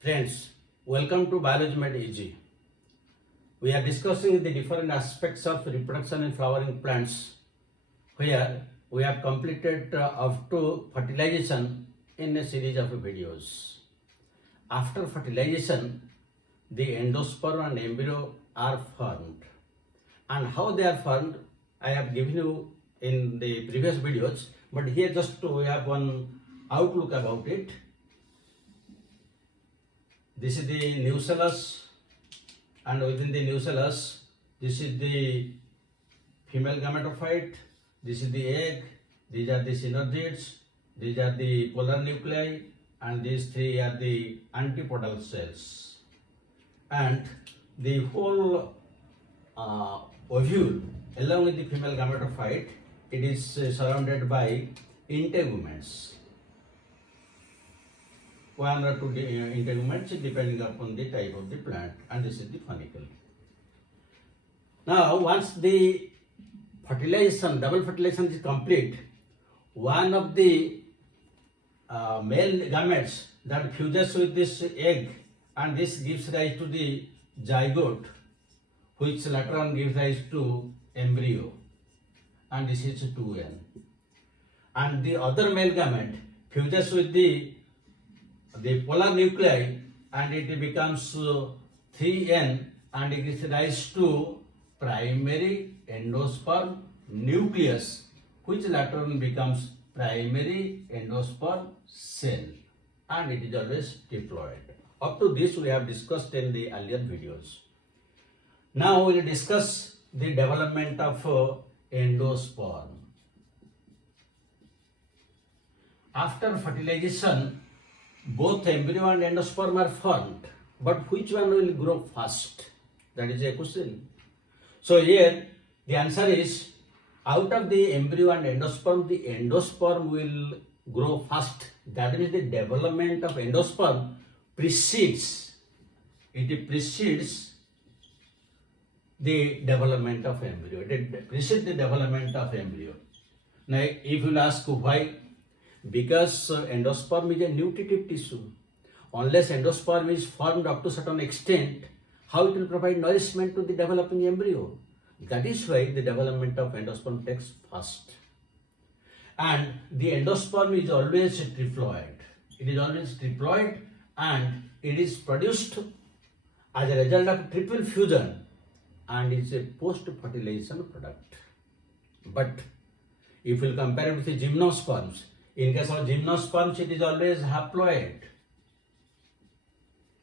Friends, welcome to Biology Made Easy. We are discussing the different aspects of reproduction in flowering plants, where we have completed up to fertilization in a series of videos. After fertilization, the endosperm and embryo are formed. And how they are formed, I have given you in the previous videos, but here just we have one outlook about it. This is the nucleus, and within the nucleus, this is the female gametophyte, this is the egg, these are the synergids, these are the polar nuclei, and these three are the antipodal cells. And the whole ovule, along with the female gametophyte, it is surrounded by integuments. One or two integuments depending upon the type of the plant, and this is the funicle. Now, once the fertilization, double fertilization is complete, one of the male gametes that fuses with this egg, and this gives rise to the zygote, which later on gives rise to embryo, and this is 2n. And the other male gamete fuses with the polar nuclei, and it becomes 3n, and it gives rise to primary endosperm nucleus, which later on becomes primary endosperm cell, and it is always diploid. Up to this we have discussed in the earlier videos. Now we will discuss the development of endosperm. After fertilization, both embryo and endosperm are formed, but which one will grow first? That is a question. So here the answer is, out of the embryo and endosperm, the endosperm will grow first. That means the development of endosperm precedes the development of embryo. It precedes the development of embryo. Now, if you will ask why, because endosperm is a nutritive tissue. Unless endosperm is formed up to certain extent, how it will provide nourishment to the developing embryo? That is why the development of endosperm takes first. And the endosperm is always triploid. It is always triploid, and it is produced as a result of triple fusion, and is a post-fertilization product. But if you compare it with the gymnosperms, in case of gymnosperms, it is always haploid,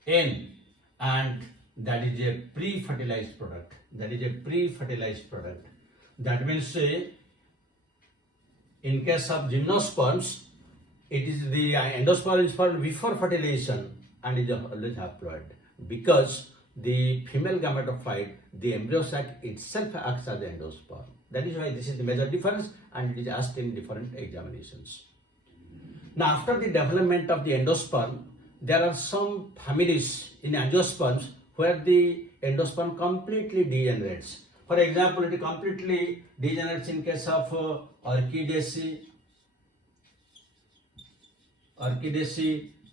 N, and that is a pre-fertilized product. That means in case of gymnosperms, it is the endosperm is formed before fertilization and is always haploid, because the female gametophyte, the embryo sac itself acts as the endosperm. That is why this is the major difference, and it is asked in different examinations. Now, after the development of the endosperm, there are some families in angiosperms where the endosperm completely degenerates. For example, it completely degenerates in case of Orchidaceae,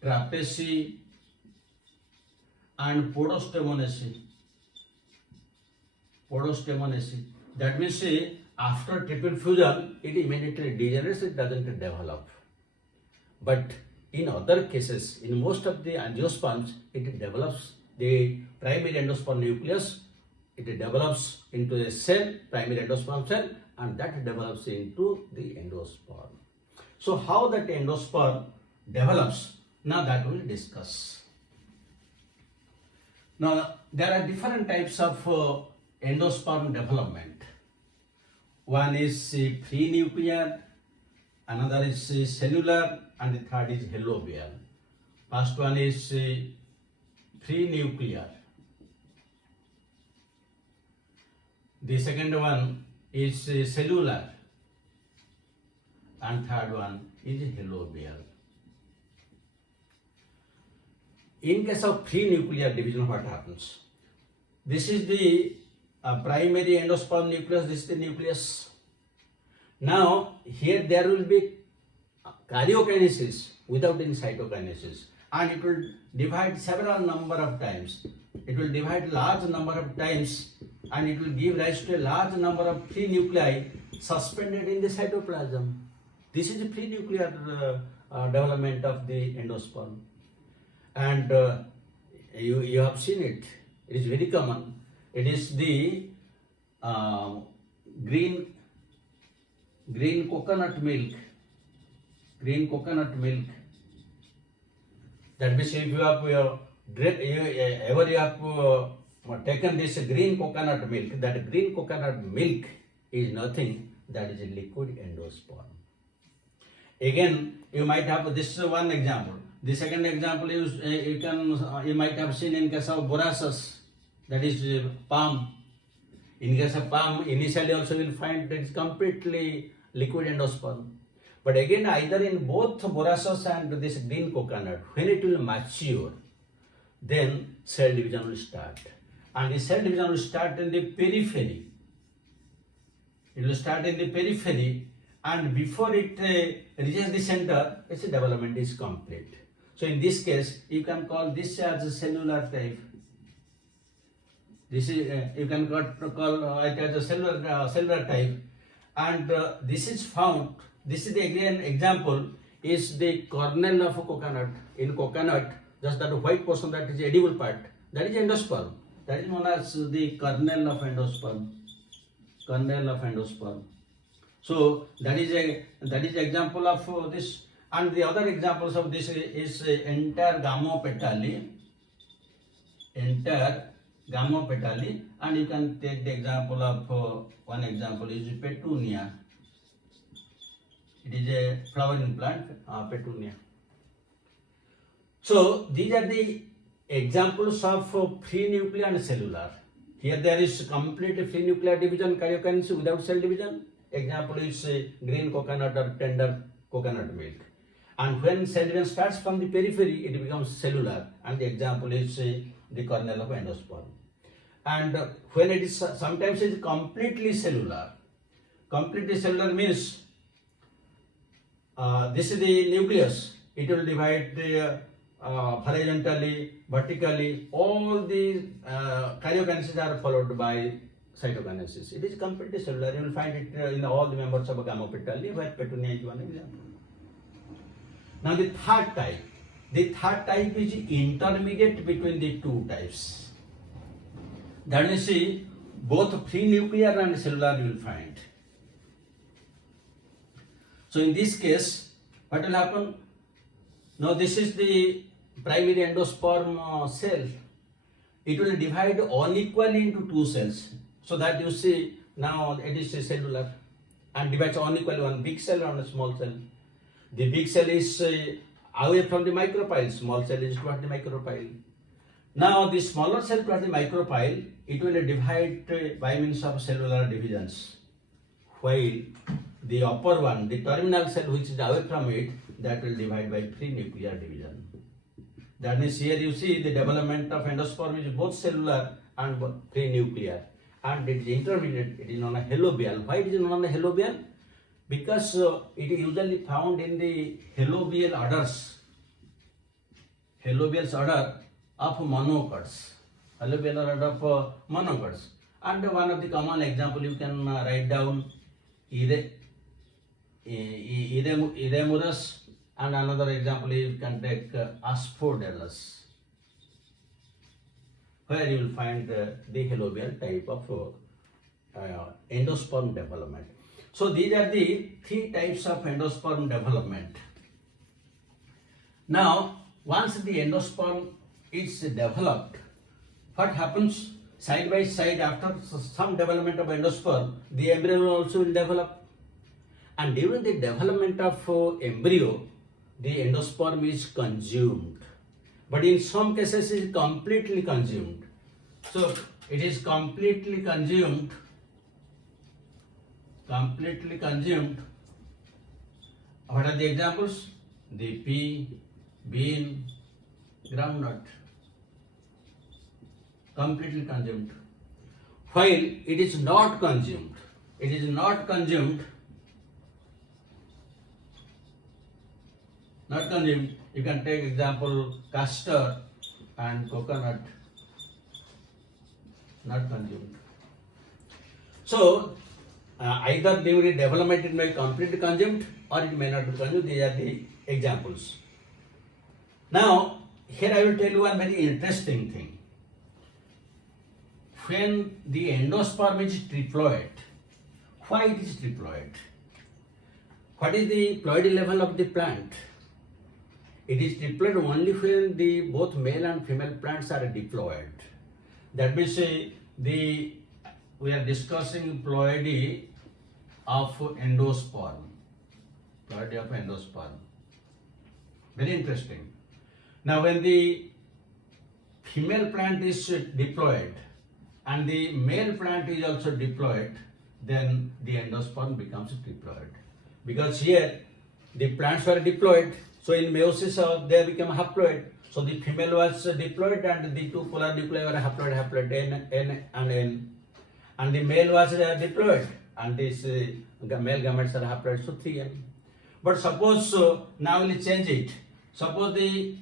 Trapezae, and Podostemonaceae. That means after triple fusion, it immediately degenerates, it doesn't develop. But in other cases, in most of the angiosperms, it develops the primary endosperm nucleus, it develops into a cell, primary endosperm cell, and that develops into the endosperm. So how that endosperm develops, now that we will discuss. Now, there are different types of endosperm development. One is prenuclear, another is cellular, and the third is halobial. First one is prenuclear. The second one is cellular, and third one is halobial. In case of prenuclear division, what happens? This is the primary endosperm nucleus, this is the nucleus. Now, here there will be karyokinesis without any cytokinesis, and it will divide several number of times. It will divide large number of times, and it will give rise to a large number of free nuclei suspended in the cytoplasm. This is the free nuclear development of the endosperm, and you have seen it. It is very common. It is the green coconut milk. Green coconut milk. That means if you have taken this green coconut milk, that green coconut milk is nothing. That is a liquid endosperm. Again, you might have this one example. The second example is you might have seen in case of borasus, that is palm. In case of palm, initially also you will find that it's completely liquid endosperm. But again, either in both borasus and this green coconut, when it will mature, then cell division will start. And the cell division will start in the periphery. It will start in the periphery, and before it reaches the center, its development is complete. So in this case, you can call this as a cellular type. This is you can call it as a cellular type, and this is found. This is the again example is the kernel of a coconut. In coconut, just that white portion that is edible part, that is endosperm. That is known as the kernel of endosperm. Kernel of endosperm. So that is example of this, and the other examples of this is entire gamopetally. Entire gamopetally, and you can take the example of one example is petunia. It is a flowering plant, petunia. So these are the examples of free nuclear and cellular. Here there is complete free nuclear division, karyokinesis without cell division. Example is green coconut or tender coconut milk. And when cell division starts from the periphery, it becomes cellular, and the example is the kernel of endosperm. And when it is sometimes it is completely cellular. Completely cellular means this is the nucleus. It will divide horizontally, vertically. All the karyokinesis are followed by cytokinesis. It is completely cellular. You will find it in all the members of a gamopetally, where petunia is one example. Now the third type. The third type is intermediate between the two types. That means both free nuclear and cellular you will find. So in this case, what will happen? Now this is the primary endosperm cell. It will divide unequally into two cells. So that you see now it is cellular and divides unequally, one big cell and a small cell. The big cell is away from the micropyle, small cell is toward the micropyle. Now the smaller cell toward the micropyle, it will divide by means of cellular divisions, while the upper one, the terminal cell which is away from it, that will divide by free nuclear division. That means here you see the development of endosperm is both cellular and free nuclear, and it is intermediate. It is known as halobial. Why it is known as halobial? Because it is usually found in the halobial orders. Halobial order of monocots. Halobial order of monocots. And one of the common example you can write down Iremurus, and another example you can take Asphodelus, where you will find the halobial type of endosperm development. So these are the three types of endosperm development. Now, once the endosperm is developed, what happens? Side by side, after some development of endosperm, the embryo also will develop. And during the development of embryo, the endosperm is consumed. But in some cases, it is completely consumed. So, it is completely consumed. Completely consumed. What are the examples? The pea, bean, groundnut. Completely consumed. While it is not consumed. It is not consumed. not consumed. You can take example castor and coconut, not consumed. So either during development it may be completely consumed or it may not be consumed. These are the examples. Now here I will tell you one very interesting thing. When the endosperm is triploid, why it is triploid? What is the ploidy level of the plant? It is triploid only when the both male and female plants are diploid. That means we are discussing ploidy of endosperm. Ploidy of endosperm. Very interesting. Now when the female plant is diploid and the male plant is also diploid, then the endosperm becomes triploid. Because here the plants were diploid, so in meiosis they become haploid. So the female was diploid and the two polar nuclei were haploid, N and N. And the male was diploid and this male gametes are haploid, so 3N. But suppose now we'll change it. Suppose the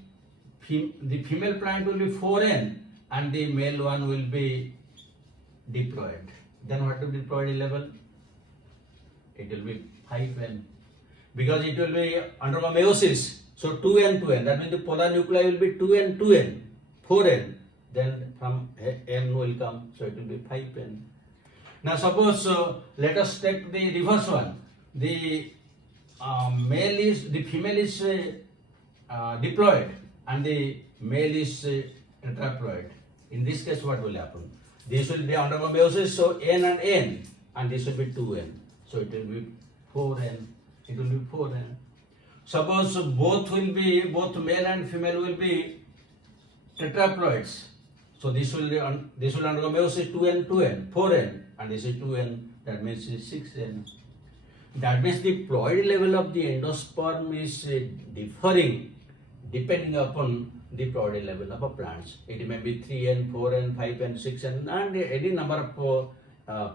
female plant will be 4N and the male one will be diploid. Then what will be ploidy level? It will be 5N. Because it will be undergo meiosis. So 2N, 2N. That means the polar nuclei will be 2N, 2N, 4N. Then from N will come. So it will be 5N. Now suppose let us take the reverse one. The female is diploid and the male is tetraploid. In this case, what will happen? This will be undergo meiosis, so N and N, and this will be 2N. So it will be 4N. It will be 4N. Suppose both male and female will be tetraploids. So this will undergo meiosis 2N, 2N, 4N, and this is 2N. That means 6N. That means the ploidy level of the endosperm is differing depending upon the ploidy level of a plants. It may be 3N, 4N, 5N, 6N, and any number of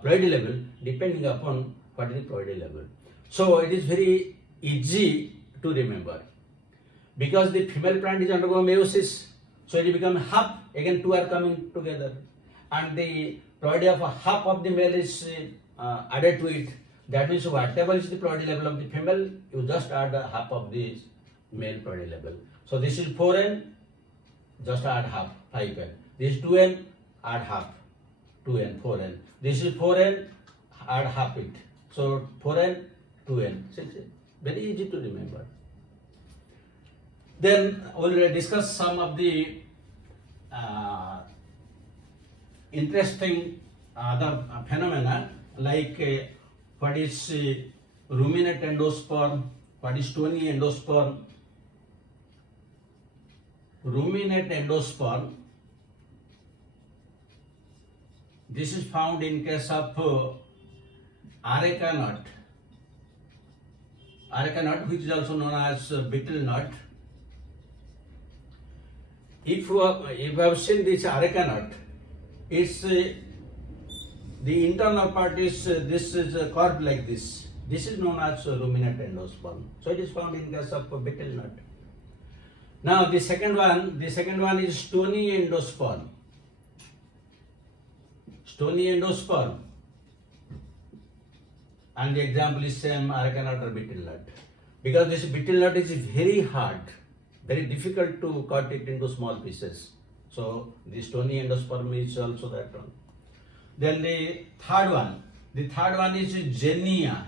ploidy level depending upon what is the ploidy level. So it is very easy to remember. Because the female plant is undergoing meiosis, so it becomes half, again two are coming together. And the ploidy of half of the male is added to it. That means whatever is the ploidy level of the female, you just add half of the male ploidy level. So this is 4N, just add half, 5N. This is 2N, add half, 2N, 4N. This is 4N, add half it. So 4N, 2N, 6N. Very easy to remember. Then we'll discuss some of the interesting other phenomena like what is ruminateendosperm, what is stonyendosperm. Ruminateendosperm, this is found in case of areca nut. Areca nut, which is also known as betel nut. If you have seen this areca nut, it's the internal part is this is curved like this. This is known as ruminateendosperm. So it is found in case of betel nut. Now the second one is stonyendosperm. Stonyendosperm, and the example is same areca nut or betel nut. Because this betel nut is very hard, very difficult to cut it into small pieces. So the stonyendosperm is also that one. Then the third one is genia.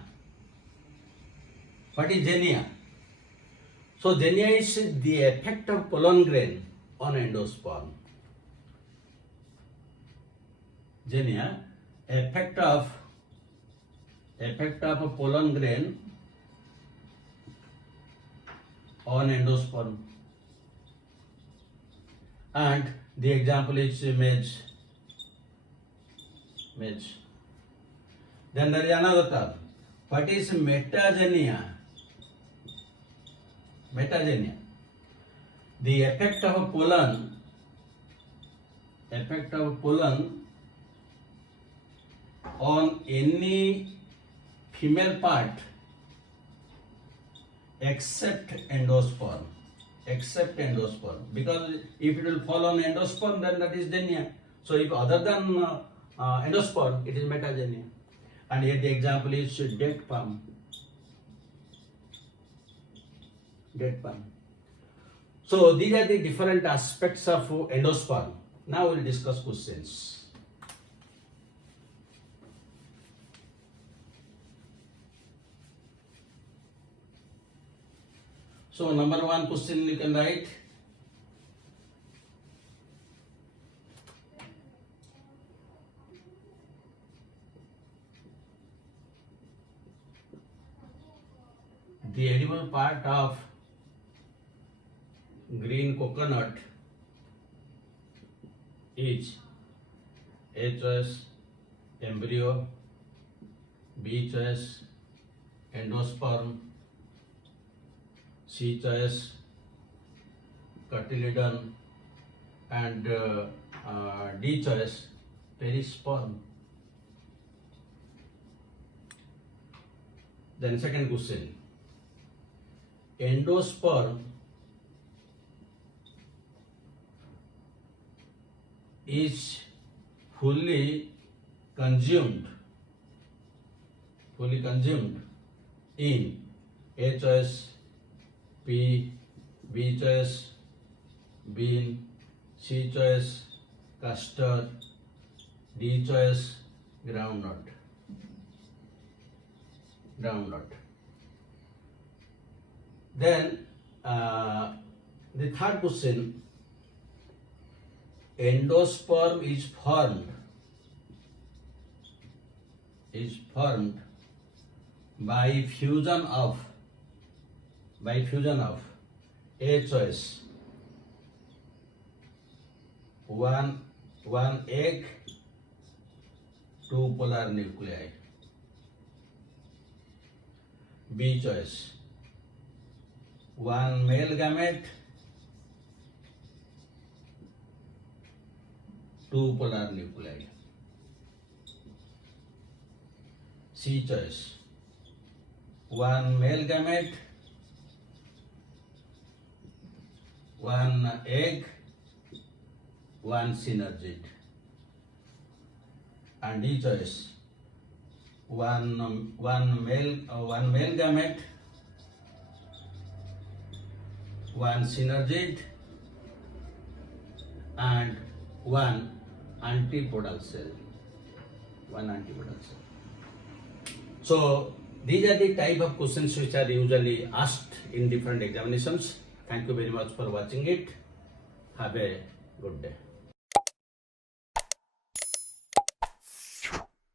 What is genia? So genia is the effect of pollen grain on endosperm. Genia, effect of pollen grain on endosperm. And the example is maize. Then there is another term. What is metaxenia? Metaxenia. The effect of pollen on any female part except endosperm. Except endosperm, because if it will fall on endosperm, then that is denia. So if other than endosperm, it is metaxenia. And here the example is date palm. Date palm. So these are the different aspects of endosperm. Now we will discuss questions. So number one question you can write. The edible part of green coconut is A choice embryo, B choice endosperm, C choice cotyledon, and D choice perisperm. Then second question, endosperm is fully consumed in A choice pea, B choice bean, C choice custard, D choice groundnut. Then the third question, endosperm is formed by fusion of A choice one egg, two polar nuclei, B choice one male gamete, two polar nuclei, C choice one male gamete, one egg, one synergid, and D choice one male gamete, one synergid, and one antipodal cell. So these are the type of questions which are usually asked in different examinations. Thank you very much for watching it. Have a good day.